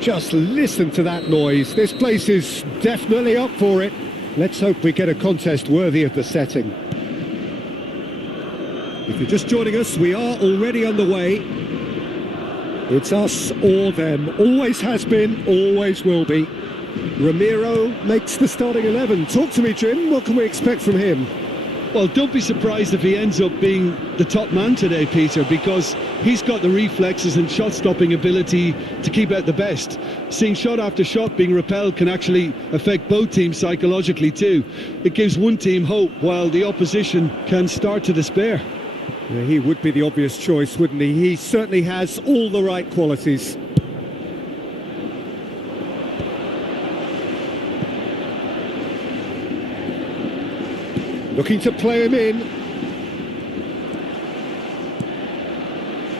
Just listen to that noise. This place is definitely up for it. Let's hope we get a contest worthy of the setting. If you're just joining us, we are already underway. It's us or them. Always has been, always will be. Ramiro makes the starting 11. Talk to me, Jim. What can we expect from him? Well, don't be surprised if he ends up being the top man today, Peter, because he's got the reflexes and shot-stopping ability to keep out the best. Seeing shot after shot being repelled can actually affect both teams psychologically too. It gives one team hope, while the opposition can start to despair. Yeah, he would be the obvious choice, wouldn't he? He certainly has all the right qualities. Looking to play him in.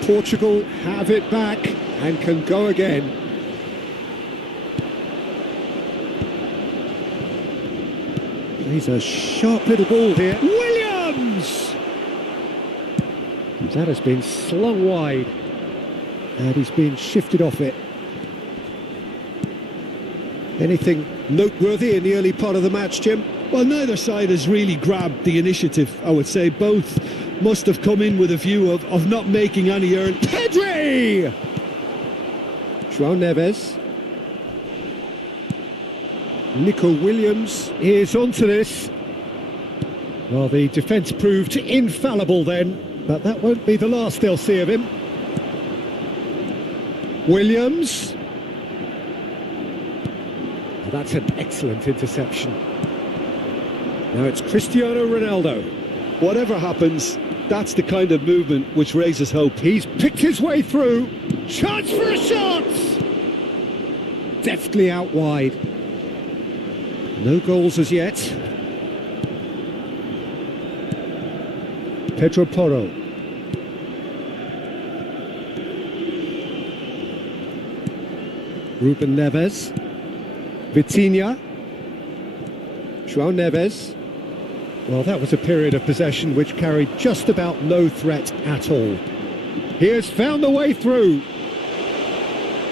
Portugal have it back and can go again. He's a sharp little ball here. Williams! That has been slung wide, and he's been shifted off it. Anything noteworthy in the early part of the match, Jim? Well, neither side has really grabbed the initiative, I would say. Both must have come in with a view of not making any early... Pedri! João Neves. Nico Williams is onto this. Well, the defence proved infallible then. But that won't be the last they'll see of him. Williams. Oh, that's an excellent interception. Now it's Cristiano Ronaldo. Whatever happens, that's the kind of movement which raises hope. He's picked his way through. Chance for a shot! Deftly out wide. No goals as yet. Pedro Porro. Ruben Neves. Vitinha. João Neves. Well, that was a period of possession which carried just about no threat at all. He has found the way through.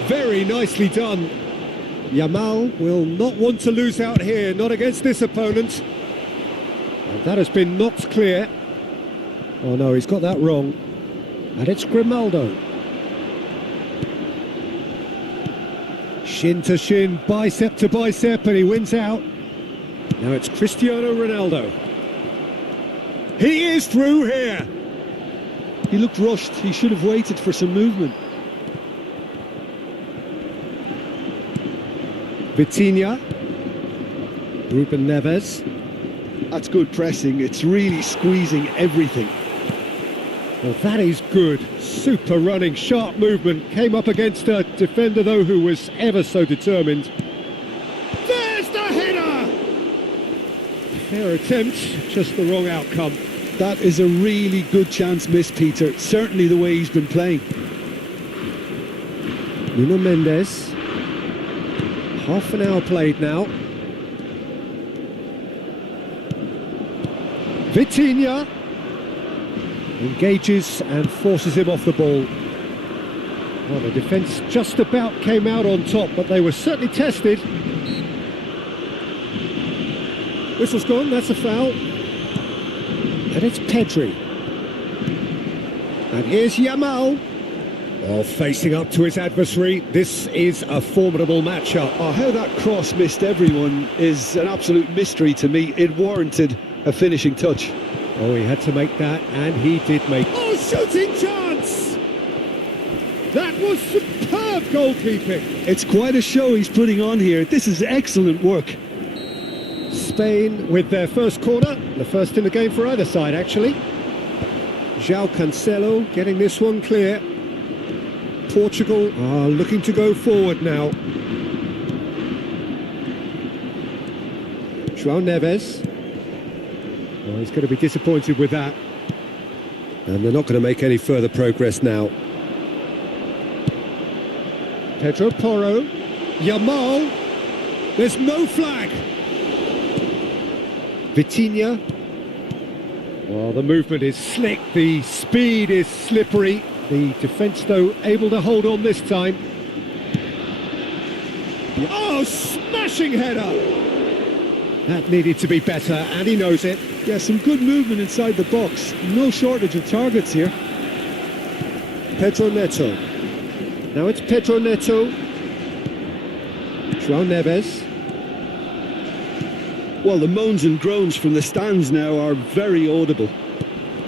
Very nicely done. Yamal will not want to lose out here, not against this opponent. And that has been knocked clear. Oh no, he's got that wrong. And it's Grimaldo. Shin to shin, bicep to bicep, and he wins out. Now it's Cristiano Ronaldo. He is through here. He looked rushed. He should have waited for some movement. Vitinha. Ruben Neves. That's good pressing. It's really squeezing everything. Well, that is good. Super running, sharp movement. Came up against a defender, though, who was ever so determined. There's the header! Fair attempt, just the wrong outcome. That is a really good chance missed, Peter. Certainly the way he's been playing. Nuno Mendes. Half an hour played now. Vitinha engages and forces him off the ball. Well, the defence just about came out on top, but they were certainly tested. Whistle's gone, that's a foul. And it's Pedri. And here's Yamal. Oh, facing up to his adversary. This is a formidable matchup. Oh, how that cross missed everyone is an absolute mystery to me. It warranted a finishing touch. Oh, he had to make that, and he did make... Oh, shooting chance! That was superb goalkeeping. It's quite a show he's putting on here. This is excellent work. Spain with their first corner, the first in the game for either side, actually. João Cancelo getting this one clear. Portugal are looking to go forward now. João Neves. Well, he's going to be disappointed with that. And they're not going to make any further progress now. Pedro Porro. Yamal. There's no flag. Vitinha. Well, the movement is slick, the speed is slippery. The defence, though, able to hold on this time. Oh, smashing header! That needed to be better, and he knows it. Yeah, some good movement inside the box. No shortage of targets here. Pedro Neto. Now it's Pedro Neto. João Neves. Well, the moans and groans from the stands now are very audible.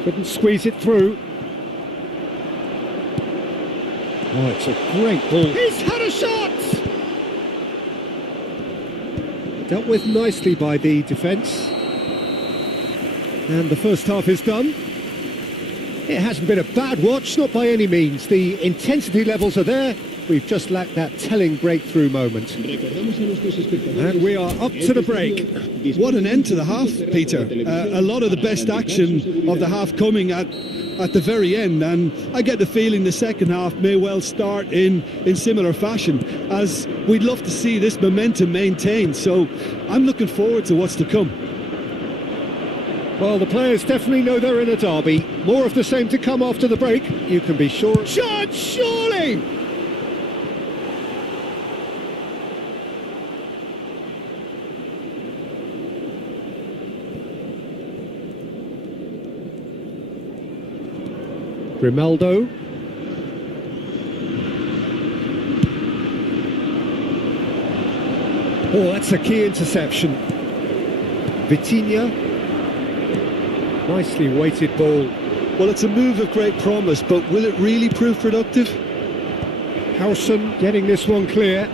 Couldn't squeeze it through. Oh, it's a great ball. He's had a shot! Dealt with nicely by the defence. And the first half is done. It hasn't been a bad watch, not by any means. The intensity levels are there. We've just lacked that telling breakthrough moment. And we are up to the break. What an end to the half, Peter. A lot of the best action of the half coming at the very end, and I get the feeling the second half may well start in similar fashion, as we'd love to see this momentum maintained. So I'm looking forward to what's to come. Well, the players definitely know they're in a derby. More of the same to come after the break, you can be sure. Shot, surely! Grimaldo. Oh, that's a key interception. Vitinha. Nicely weighted ball. Well, it's a move of great promise, but will it really prove productive? Howson getting this one clear.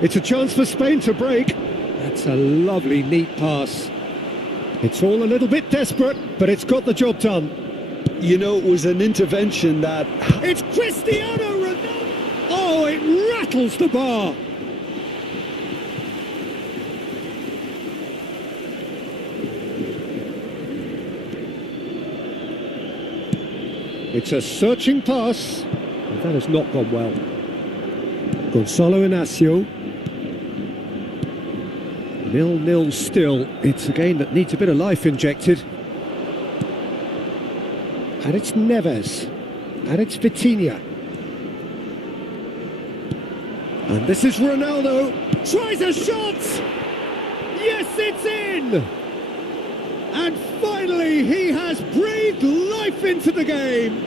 It's a chance for Spain to break. That's a lovely, neat pass. It's all a little bit desperate, but it's got the job done. You know, it was an intervention that... It's Cristiano Ronaldo! Oh, it rattles the bar! It's a searching pass. And that has not gone well. Gonzalo Inacio. 0-0 still. It's a game that needs a bit of life injected. And it's Neves. And it's Vitinha. And this is Ronaldo. Tries a shot! Yes, it's in! And finally, he has breathed life into the game.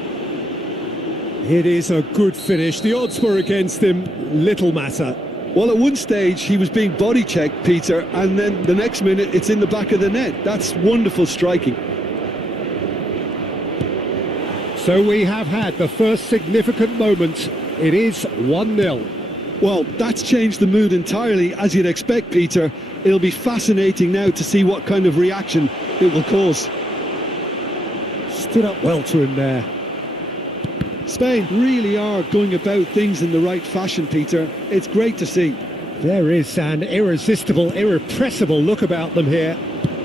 It is a good finish. The odds were against him. Little matter. Well, at one stage, he was being body checked, Peter, and then the next minute, it's in the back of the net. That's wonderful striking. So we have had the first significant moment. It is 1-0. Well, that's changed the mood entirely, as you'd expect, Peter. It'll be fascinating now to see what kind of reaction it will cause. Stood up well to him there. Spain really are going about things in the right fashion, Peter. It's great to see. There is an irresistible, irrepressible look about them here.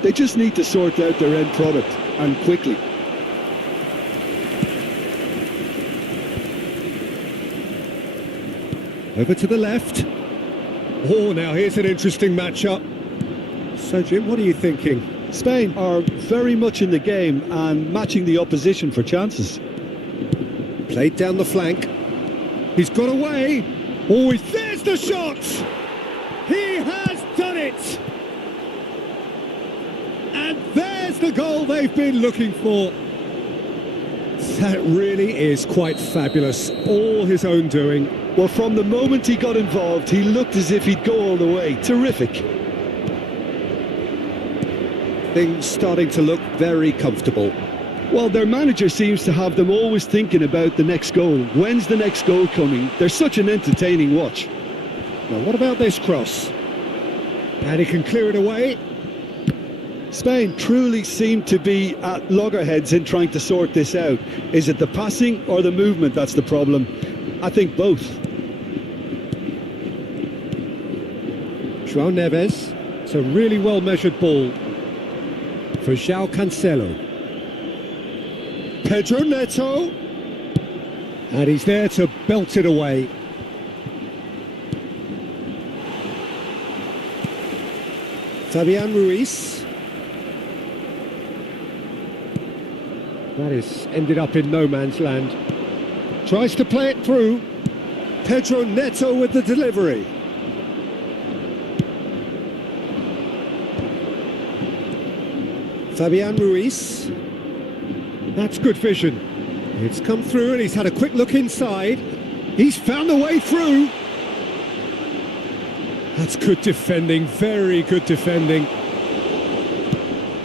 They just need to sort out their end product, and quickly. Over to the left. Oh, now here's an interesting matchup. So, Jim, what are you thinking? Spain are very much in the game and matching the opposition for chances. Played down the flank. He's got away. Oh, there's the shot! He has done it! And there's the goal they've been looking for. That really is quite fabulous. All his own doing. Well, from the moment he got involved, he looked as if he'd go all the way. Terrific. Things starting to look very comfortable. Well, their manager seems to have them always thinking about the next goal. When's the next goal coming? They're such an entertaining watch. Now, what about this cross? And he can clear it away. Spain truly seem to be at loggerheads in trying to sort this out. Is it the passing or the movement that's the problem? I think both. João Neves. It's a really well-measured ball for João Cancelo. Pedro Neto. And he's there to belt it away. Fabian Ruiz. That is ended up in no man's land. Tries to play it through. Pedro Neto with the delivery. Fabian Ruiz. That's good vision. It's come through and he's had a quick look inside. He's found the way through. That's good defending, very good defending.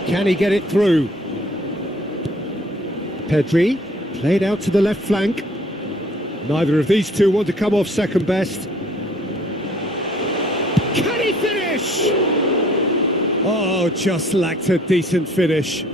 Can he get it through? Pedri, played out to the left flank. Neither of these two want to come off second best. Can he finish? Oh, just lacked a decent finish.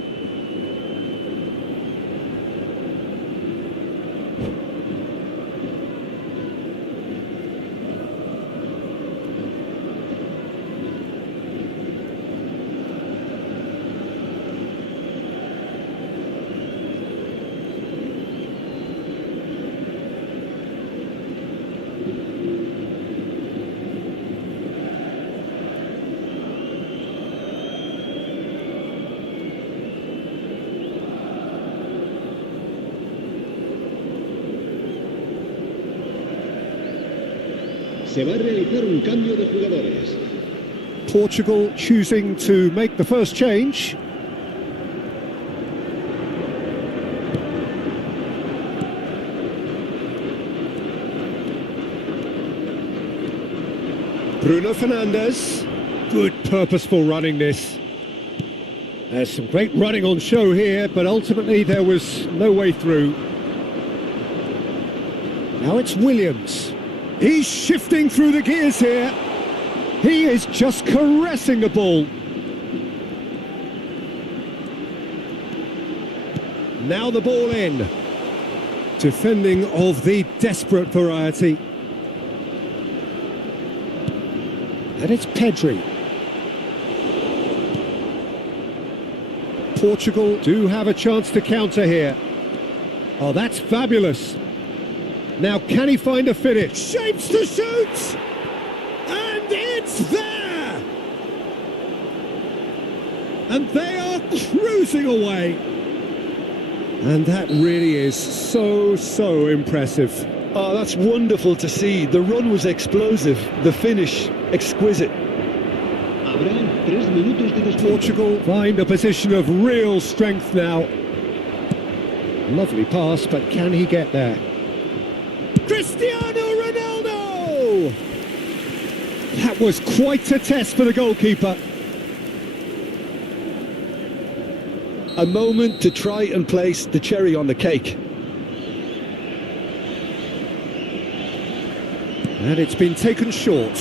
Se va a realizar un cambio de jugadores. Portugal choosing to make the first change. Bruno Fernandes. Good purposeful running this. There's some great running on show here, but ultimately there was no way through. Now it's Williams. He's shifting through the gears here. He is just caressing the ball. Now the ball in. Defending of the desperate variety. And it's Pedri. Portugal do have a chance to counter here. Oh, that's fabulous. Now, can he find a finish? Shapes to shoot! And it's there! And they are cruising away. And that really is so impressive. Oh, that's wonderful to see. The run was explosive, the finish exquisite. Habrán 3 minutos de descuento. Portugal find a position of real strength now. Lovely pass, but can he get there? Cristiano Ronaldo! That was quite a test for the goalkeeper. A moment to try and place the cherry on the cake. And it's been taken short.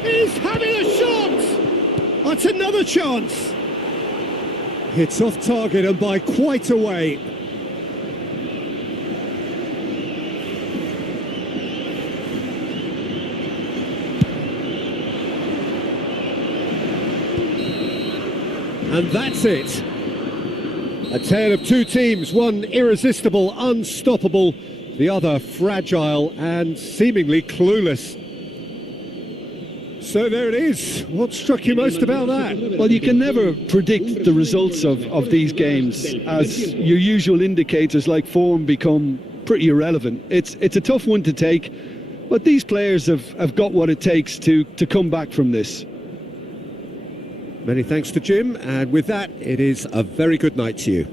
He's having a shot! That's another chance! It's off target and by quite a way. And that's it. A tale of two teams, one irresistible, unstoppable, the other fragile and seemingly clueless. So there it is. What struck you most about that? Well, you can never predict the results of these games, as your usual indicators like form become pretty irrelevant. It's a tough one to take, but these players have got what it takes to come back from this. Many thanks to Jim, and with that, it is a very good night to you.